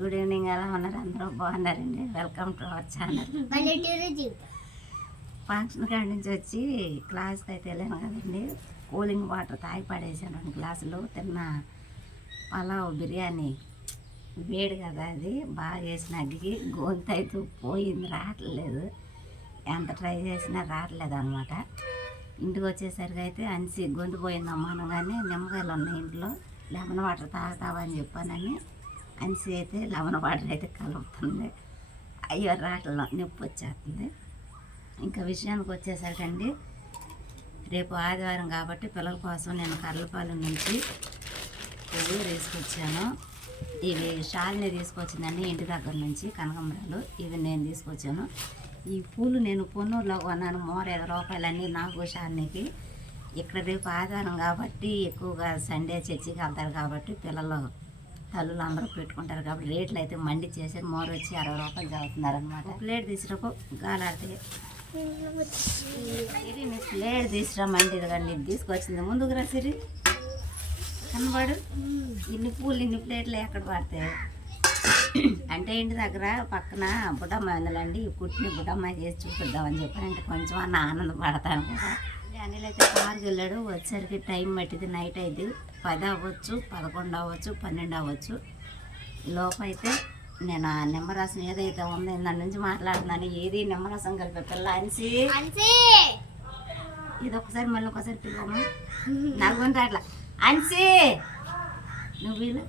Good evening. ఎలా ఉన్నారు? అందరూ బాగున్నారండి. Welcome to our channel. Function కాడి నుంచి వచ్చి క్లాస్కి అయితే వెళ్ళాను కదండి. కూలింగ్ వాటర్ తాగి పడేసాను 2 గ్లాసులు. తిన్న పలావ్ బిర్యానీ వేడి కదా, అది బాగా వేసిన అగ్గికి గొంతు అయితే పోయింది, రావట్లేదు. ఎంత ట్రై చేసినా రావట్లేదు అనమాట. ఇంటికి వచ్చేసరికి అయితే అనిసి గొంతు పోయిందమ్మా అనగానే నిమ్మకాయలు ఉన్నాయి ఇంట్లో, లెమన్ వాటర్ తాగుతావా అని చెప్పానని అనిసి అయితే లెమన్ వాటర్ అయితే కలుపుతుంది. అయ్యో రావట్లేదు, నొప్పి వచ్చేస్తుంది. ఇంకా విషయానికి వచ్చేసరికండి, రేపు ఆదివారం కాబట్టి పిల్లల కోసం నేను కర్లపాలెం నుంచి పువ్వులు తీసుకొచ్చాను. ఇవి షాల్ని తీసుకొచ్చిందండి ఇంటి దగ్గర నుంచి, కనకాంబరాలు. ఇవి నేను తీసుకొచ్చాను. ఈ పూలు నేను పొన్నూరులో కొన్నాను, 3 రూపాయలన్నీ నాకు షాల్నికి. ఇక్కడ రేపు ఆదివారం కాబట్టి ఎక్కువగా సండే చర్చికి వెళ్తారు కాబట్టి పిల్లలు తల్లులు అందరూ పెట్టుకుంటారు కాబట్టి రేట్లు అయితే మండి చేసి మోరు వచ్చి 60 రూపాయలు చదువుతున్నారు అనమాట. ప్లేట్ తీసుకురాకు గాలాడితే సిరి, నీ ప్లేట్ తీసుకురా మండి. ఇదిగండి ఇది తీసుకొచ్చింది, ముందుకు రా సిరి, కనబడు. ఇన్ని పూలు ఇన్ని ప్లేట్లు ఎక్కడ పడతాయి అంటే ఇంటి దగ్గర పక్కన బుడ్డమ్మ ఉందండి, ఈ పుట్టిని బుడ్డమ్మ చేసి చూపిద్దామని చెప్పానంటే కొంచెం అన్న ఆనందపడతాను కదా. అనిల్ అయితే కారుకి వెళ్ళాడు, వచ్చేసరికి టైం పట్టింది, నైట్ అయింది. 10 అవ్వచ్చు, 11 అవ్వచ్చు, 12 అవ్వచ్చు. లోపైతే నేను ఆ నిమ్మరసం ఏదైతే ఉందో దాని నుంచి మాట్లాడుతున్నాను. ఏది నిమ్మరసం కలిపే పిల్ల అనిసి, ఇది ఒకసారి మళ్ళీ ఒకసారి పిల్లమ్మా, నలుగుంటే అట్లా అనిసి, నువ్వు వీళ్ళు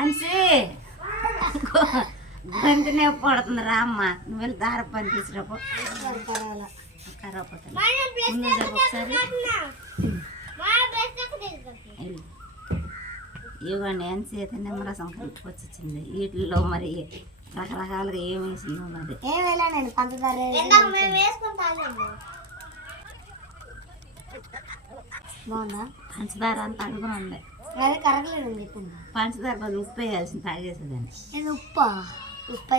అనిసి గంటనే పడుతుంది రా అమ్మ, నువ్వు వెళ్ళి దార పని తీసుకురాపో. కరవపోతాను ముందు ఒకసారి ఇవ్వండి. ఎన్సీ అయితే నిమ్మరసం కలుపుకొచ్చింది. వీటిల్లో మరి రకరకాలుగా ఏం వేసిందో మరి. బాగుందా? పంచదార అంత అడుగున ఉంది, పంచదార బదులు ఉప్పు వేయాల్సింది, తాగేసేదాన్ని. ఇది ఉప్పు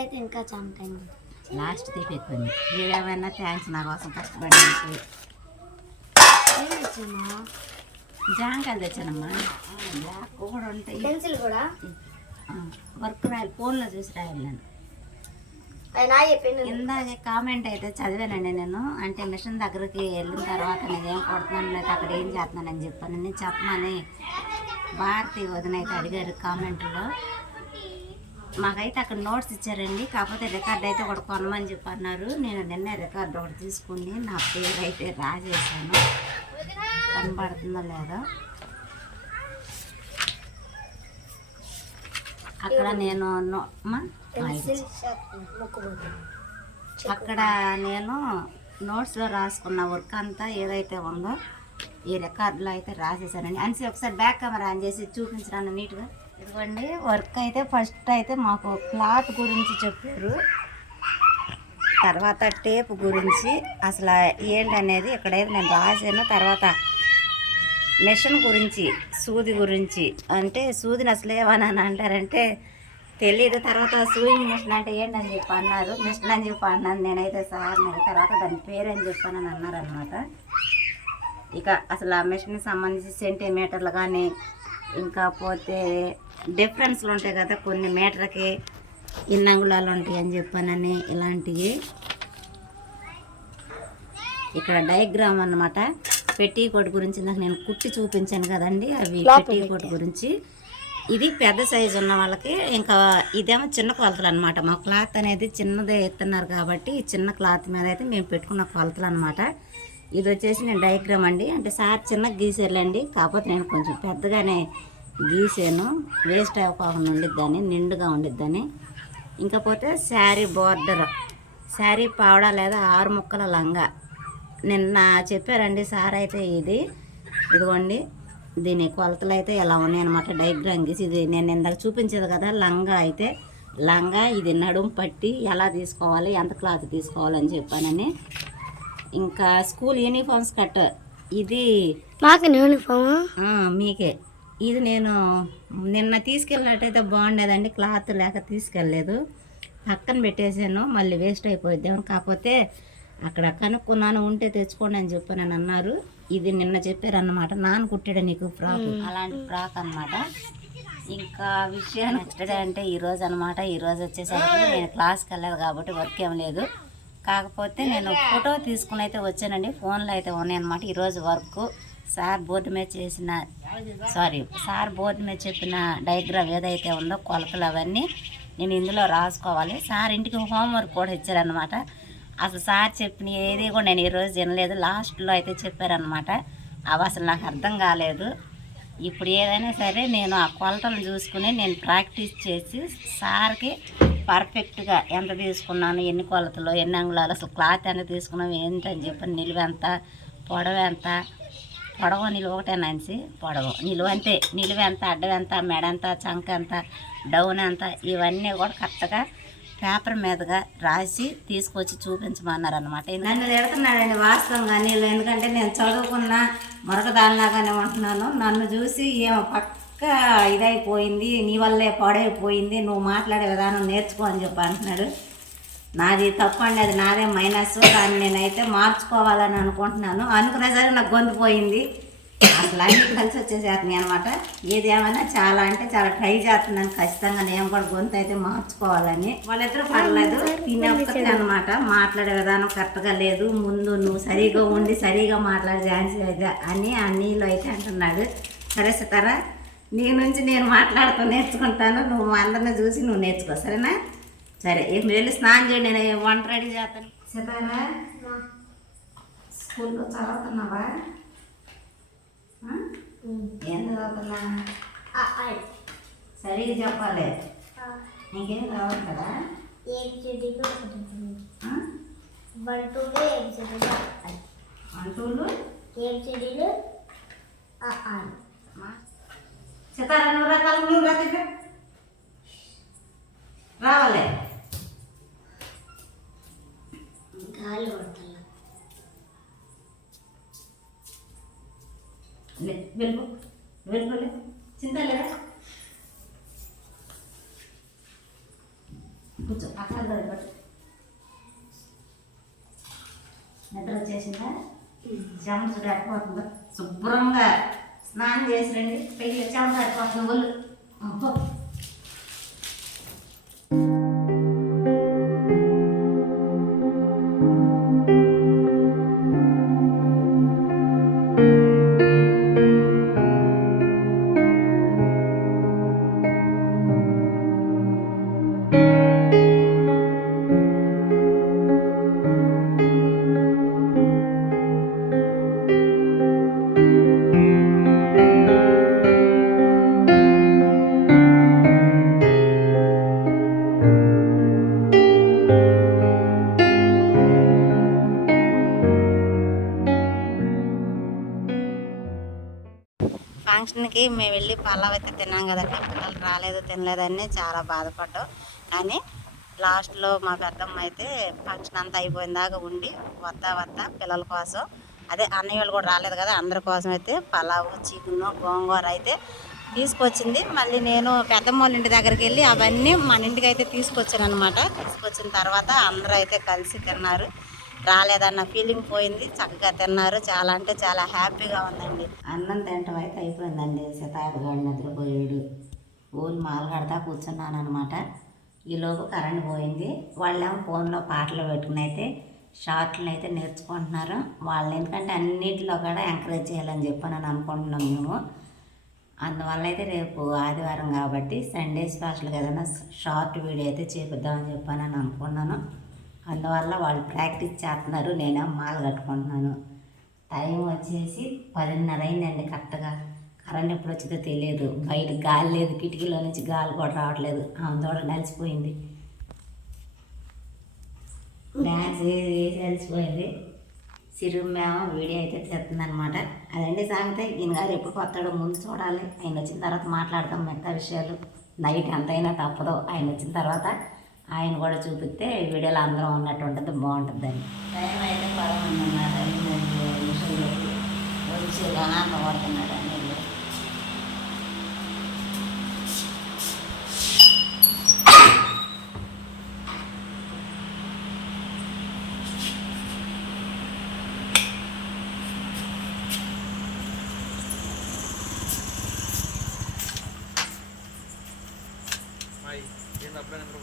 అయితే ఇంకా చాలా టైం లాస్ట్ తీపెక్కుంది. ఏదేమైనా థ్యాంక్స్ నా కోసం కష్టపడి. జాంకాయలు తెచ్చానమ్మా, బ్లాక్ కూడా ఉంటాయి. పెన్సిల్ కూడా వర్క్ రాయాలి, ఫోన్లో చూసి రాయాలి. నేను ఇందాక కామెంట్ అయితే చదివానండి నేను. అంటే మిషన్ దగ్గరికి వెళ్ళిన తర్వాత నేను ఏం కొడుతున్నాను లేదా అక్కడ ఏం చేస్తున్నానని చెప్పాను. నేను చెప్పమని భారతి వదిన అయితే అడిగారు కామెంట్లో. మాకైతే అక్కడ నోట్స్ ఇచ్చారండి, కాకపోతే రికార్డ్ అయితే ఒకటి కొనమని చెప్పి అన్నారు. నేను నిన్నే రికార్డు ఒకటి తీసుకుని నా పేరు అయితే రాసేసాను. కనబడుతుందో లేదో అక్కడ నేను అక్కడ నేను నోట్స్లో రాసుకున్న వర్క్ అంతా ఏదైతే ఉందో ఈ రికార్డులో అయితే రాసేసానండి. అనిసి ఒకసారి బ్యాక్ కెమెరా ఆన్ చేసి చూపించరాను నీట్గా. ఇదిగోండి వర్క్ అయితే ఫస్ట్ అయితే మాకు క్లాత్ గురించి చెప్పారు, తర్వాత టేప్ గురించి అసలు ఏంటనేది ఇక్కడైతే నేను రాసాను. తర్వాత మిషన్ గురించి, సూది గురించి, అంటే సూదిని అసలు ఏమని అంటారంటే తెలియదు. తర్వాత సూయింగ్ మిషన్ అంటే ఏంటని చెప్పి అన్నారు, మిషన్ అని చెప్పి అన్నాను నేనైతే సార్ని. తర్వాత దాని పేరని చెప్పానని అన్నారనమాట. ఇక అసలు ఆ మిషన్కి సంబంధించి సెంటీమీటర్లు కానీ, ఇంకా పోతే డిఫరెన్స్లు ఉంటాయి కదా, కొన్ని మీటర్కి ఇన్ని అంగుళాలు ఉంటాయి అని చెప్పానని ఇలాంటివి. ఇక్కడ డయాగ్రామ్ అన్నమాట. పెట్టీకోట్ గురించి నాకు నేను కుట్టి చూపించాను కదండి, అవి పెట్టీకోట్ గురించి. ఇది పెద్ద సైజు ఉన్న వాళ్ళకి, ఇంకా ఇదేమో చిన్న కొలతలు అనమాట. మా క్లాత్ అనేది చిన్నదే ఎత్తున్నారు కాబట్టి చిన్న క్లాత్ మీద అయితే మేము పెట్టుకున్న కొలతలు అనమాట. ఇది వచ్చేసి నేను డయాగ్రామ్ అండి, అంటే సార్ చిన్నగా గీసారులేండి, కాకపోతే నేను కొంచెం పెద్దగానే గీసాను, వేస్ట్ అవ్వకుండా ఉండిద్దని, నిండుగా ఉండిద్దని. ఇంకపోతే శారీ బోర్డర్, శారీ పావడా లేదా 6 ముక్కల లంగా నిన్న చెప్పారండి సార్. అయితే ఇదిగోండి దీని కొలతలు అయితే ఎలా ఉన్నాయి అనమాట. డయాగ్రామ్ గీసి ఇది నేను ఇందాక చూపించేది కదా లంగా. అయితే లంగా ఇది నడుం పట్టి ఎలా తీసుకోవాలి, ఎంత క్లాత్ తీసుకోవాలని చెప్పానని. ఇంకా స్కూల్ యూనిఫామ్స్ కట్, ఇది మాకు యూనిఫామ్ మీకే. ఇది నేను నిన్న తీసుకెళ్ళినట్టయితే బాగుండేదండి, క్లాత్ లేక తీసుకెళ్ళలేదు, పక్కన పెట్టేసాను, మళ్ళీ వేస్ట్ అయిపోయిద్దాం. కాకపోతే అక్కడ కనుక్కున్నాను, ఉంటే తెచ్చుకోండి అని చెప్పి అన్నారు. ఇది నిన్న చెప్పారన్నమాట, నాన్న కుట్టాడు నీకు ఫ్రాక్, అలాంటి ఫ్రాక్ అన్నమాట. ఇంకా విషయం నెక్స్ట్ డే అంటే ఈరోజు అనమాట. ఈరోజు వచ్చేసరికి నేను క్లాస్కి వెళ్ళలేదు కాబట్టి వర్క్ ఏం లేదు. కాకపోతే నేను ఫోటో తీసుకుని అయితే వచ్చానండి. ఫోన్లో అయితే ఉన్నాయన్నమాట. ఈరోజు వర్క్ సార్ బోర్డు మీద చెప్పిన డయాగ్రామ్ ఏదైతే ఉందో కొలతలు అవన్నీ నేను ఇందులో రాసుకోవాలి. సార్ ఇంటికి హోంవర్క్ కూడా ఇచ్చారనమాట. అసలు సార్ చెప్పిన ఏది కూడా నేను ఈరోజు వినలేదు. లాస్ట్లో అయితే చెప్పారనమాట. అవి అసలు నాకు అర్థం కాలేదు. ఇప్పుడు ఏదైనా సరే నేను ఆ కొలతలు చూసుకుని నేను ప్రాక్టీస్ చేసి సార్కి పర్ఫెక్ట్గా ఎంత తీసుకున్నాను, ఎన్ని కొలతలు, ఎన్ని అంగుళాలు, అసలు క్లాత్ ఎంత తీసుకున్నాను ఏంటని చెప్పి నిలువెంత, పొడవెంత, పొడవ నిలువ ఒకటేనాసి పొడవు నిలువంతే, నిలువెంత, అడ్డవెంత, మెడంత, చంక ఎంత, డౌన్ ఎంత, ఇవన్నీ కూడా కరెక్ట్గా పేపర్ మీదగా రాసి తీసుకొచ్చి చూపించమన్నారు అనమాట. నన్ను తిడుతున్నాడండి వాస్తవంగా నీళ్ళు, ఎందుకంటే నేను చదువుకున్న మరొకదానిలాగానే ఉంటున్నాను. నన్ను చూసి ఏమో పక్క ఇదైపోయింది, నీ వల్లే పాడైపోయింది, నువ్వు మాట్లాడే విధానం నేర్చుకో అని చెప్పి అంటున్నాడు. నాది తప్పండి, అది నాదే మైనస్. దాన్ని నేనైతే మార్చుకోవాలని అనుకుంటున్నాను. అనుకునే సరే నాకు గొంతు పోయింది. అసలు అన్నీ కలిసి వచ్చేసేస్తున్నాయి అనమాట. ఏది ఏమైనా చాలా అంటే చాలా ట్రై చేస్తున్నాను. ఖచ్చితంగా నేను కూడా గొంతు అయితే మార్చుకోవాలని. వాళ్ళిద్దరూ పర్లేదు, తినొక్కతే అనమాట. మాట్లాడే విధానం కరెక్ట్గా లేదు. ముందు నువ్వు సరిగా ఉండి సరిగా మాట్లాడే ఛాన్స్ అని అన్నీళ్ళు అయితే అంటున్నాడు. సరే సతారా, నీ నుంచి నేను మాట్లాడుతూ నేర్చుకుంటాను. నువ్వు అందరిని చూసి నువ్వు నేర్చుకో, సరేనా? సరే, మీరు వెళ్ళి స్నానం చేయండి, నేను వంట రెడీ చేస్తాను. సీతారా, స్కూల్లో చదువుతున్నావా? ఏం చదువుతున్నా? సరిగ్గా చెప్పాలి. నీకేం రావాలి కదా? సీతారా, నువ్వు రకాలు నువ్వు రకాలు రావాలి. గాలి పడుతున్నా వెళ్ళిపోలే, చింత లేదా? కూర్చో, అక్కడ పట్టు. నిద్ర వచ్చేసిందా? చెమట చూడ అడిపోతుందా? శుభ్రంగా స్నానం చేసి రండి. పెళ్ళి చెమట అడిపోతుంది ఒళ్ళు. ఫంక్షన్కి మేము వెళ్ళి పలావ్ అయితే తిన్నాం కదండి. పిల్లలు రాలేదు, తినలేదని చాలా బాధపడ్డాం. కానీ లాస్ట్లో మా పెద్దమ్మ అయితే ఫంక్షన్ అంతా అయిపోయిన దాకా ఉండి వద్దా పిల్లల కోసం, అదే అన్నయ్య వాళ్ళు కూడా రాలేదు కదా, అందరి కోసం అయితే పలావ్, చికెన్, గోంగూర అయితే తీసుకొచ్చింది. మళ్ళీ నేను పెద్దమ్మ వాళ్ళ ఇంటి దగ్గరికి వెళ్ళి అవన్నీ మన ఇంటికి అయితే తీసుకొచ్చాను అనమాట. తీసుకొచ్చిన తర్వాత అందరూ అయితే కలిసి తిన్నారు. రాలేదన్న ఫీలింగ్ పోయింది. చక్కగా తిన్నారు. చాలా అంటే చాలా హ్యాపీగా ఉందండి. అన్నం తినటం అయితే అయిపోయిందండి. సీతాయగాడు నిద్రపోయాడు. ఊళ్ళు మాలగడతా కూర్చున్నాను అనమాట. ఈలోపు కరెంట్ పోయింది. వాళ్ళేమో ఫోన్లో పాటలు పెట్టుకుని అయితే షార్ట్లు అయితే నేర్చుకుంటున్నారు. వాళ్ళని ఎందుకంటే అన్నింటిలో కూడా ఎంకరేజ్ చేయాలని చెప్పని అనుకుంటున్నాం మేము. అందువల్ల అయితే రేపు ఆదివారం కాబట్టి సండే స్పెషల్గా ఏదైనా షార్ట్ వీడియో అయితే చేపిద్దామని చెప్పని అనుకున్నాను. అందువల్ల వాళ్ళు ప్రాక్టీస్ చేస్తున్నారు, నేనే మాల కట్టుకుంటున్నాను. టైం వచ్చేసి 10:30 అయిందండి కరెక్ట్గా. కరెంట్ ఎప్పుడు వచ్చిందో తెలియదు. బయట గాలి లేదు, కిటికీలో నుంచి గాలి కూడా రావట్లేదు. ఆమె తోట నలిసిపోయింది, డ్యాన్స్ వేసి అలసిపోయింది. సిరుమేమో వీడియో అయితే తీస్తుంది అనమాట. అదండి సాగితే ఈయన గారు ఎప్పుడు కొత్తాడో ముందు చూడాలి. ఆయన వచ్చిన తర్వాత మాట్లాడతాం మిగతా విషయాలు. నైట్ ఎంతైనా తప్పదు. ఆయన వచ్చిన తర్వాత ఆయన కూడా చూపిస్తే వీడియోలో అందరం ఉన్నట్టు ఉంటుంది, బాగుంటుందండి. టైం అయితే 11:30 నిమిషాలు వచ్చి గణాంత పడుతున్నాడు అని. రోజంతా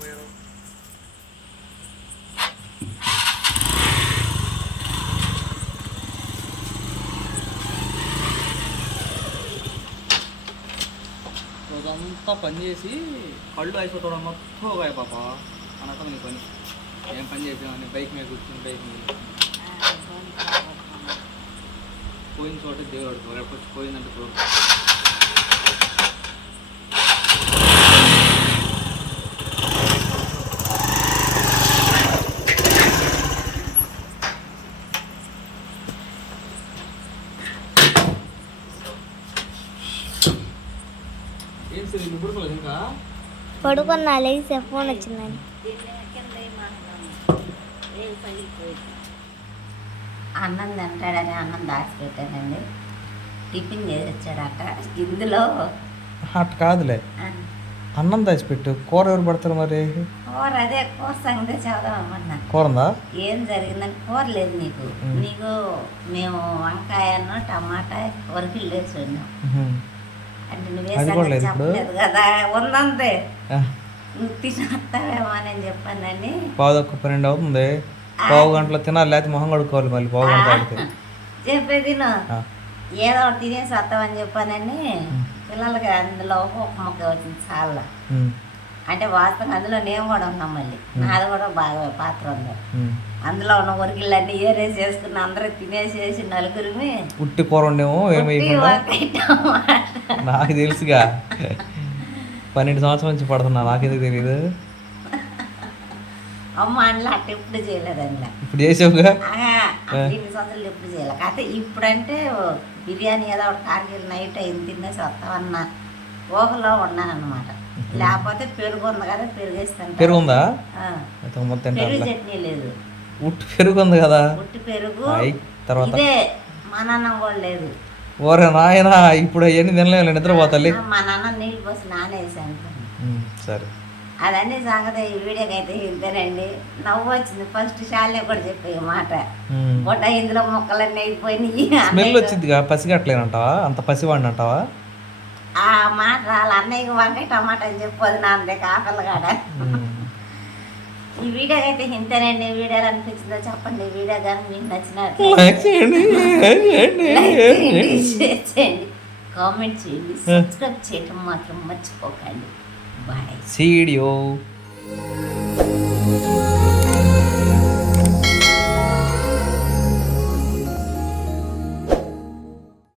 పని చేసి కళ్ళు అయిపోతాడు మొత్తం పోయి పాప అనక నీ పని ఏం పని చేసామని బైక్ మీద కూర్చుని బైక్ మీద పోయిన చోట దేవుడు ఎప్పుడు పోయిందంటే చూడు. ఏం సరే నువ్వు పడుకోలేదు ఇంకా పడుకున్నా లేచి ఫోన్ వచ్చిందని. అన్నం తింటాడని అన్నం దాచిపెట్టానండి. టిఫిన్ చేసి వచ్చాడట. ఇందులో అట్ కాదులే, అన్నం దాచిపెట్టు. కూర ఎవరు పడతారు మరి? కూర అదే కూర సంగతి చదవమన్నా. కూర ఉందా? ఏం జరిగిందని కూర లేదు నీకు. నీకు మేము వంకాయను టమాటా వరకిళ్ళు వేసి ఉన్నాం. అంటే నువ్వే సంగతి చెప్పలేదు కదా, ఉందంతే. నువ్వు తినేస్తావేమో అని చెప్పానని. 11:12 అవుతుంది. పావు గంటలో తినాలి, లేకపోతే మొహం కడుక్కోవాలి మళ్ళీ పావు గంట ఆడితే. చెప్పేది ఏదో ఒకటి తినేసి వస్తామని చెప్పానని. పిల్లలకి అందులో ఒక మొక్క వచ్చింది చాలా. అంటే వాస్తవం అందులో నేను కూడా ఉన్నాం. మళ్ళీ నాది కూడా బాగా పాత్ర ఉంది. అందులో ఉన్న వరికిళ్ళన్నీ ఏరేసి వేసుకుని అందరూ తినేసేసి నలుగురిమి ఉట్టి కూర ఉండేమో ఏమి నాకు తెలుసుగా. 12 సంవత్సరాల నుంచి పడుతున్నా, నాకెందుకు తెలియదు. అమ్మ అందులో అట్ట ఎప్పుడు చేయలేదు. అందులో ఇప్పుడు చేసావుగా. 2 సంవత్సరాలు ఎప్పుడు చేయలే. కాకపోతే ఇప్పుడంటే బిర్యానీ ఏదో ఒకటి కార్గిల్ నైట్ అయింది తినేసి వస్తామన్న ఊహలో ఉన్నాను అనమాట. లేకపోతే పెరుగు ఉంది కదా, పెరుగు వేస్తాను. పెరుగు ఉందా? పెరుగు చట్నీ లేదు, ఉట్టి పెరుగు ఉంది కదా. ఉట్టి పెరుగు తర్వాత ఇదే మా నాన్న కూడా లేదు. ఓరే నాయన, ఇప్పుడు అవన్నీ తినలేము, నిద్రపోతాలి. మా నాన్న నీళ్ళు పోసి నానేసాను. సరే, అదన్నీ సంగతి. ఈ వీడియోకి అయితే ఇంతేనండి. నవ్వు వచ్చింది. ఫస్ట్ షాలే కూడా చెప్పే మాట బొడ్డ ఇందులో మొక్కలన్నీ అయిపోయినాయి. స్మెల్ వచ్చిందిగా. పసిగట్టలేనంటావా? అంత పసివాడిని అంటావా? ఆ మాట రాలి. అన్నయ్యకి వంకాయ టమాటా అని చెప్పదు నా అంతే కాకలు కాడ. ఈ వీడియో అయితే ఇంతేనండి. ఈ వీడియోలు అనిపించిందో చెప్పండి. ఈ వీడియో కానీ మీకు నచ్చినట్టు లైక్ చేయండి, షేర్ చేయండి, కామెంట్ చేయండి, సబ్స్క్రైబ్ చేయటం మాత్రం మర్చిపోకండి. బాయ్. See you.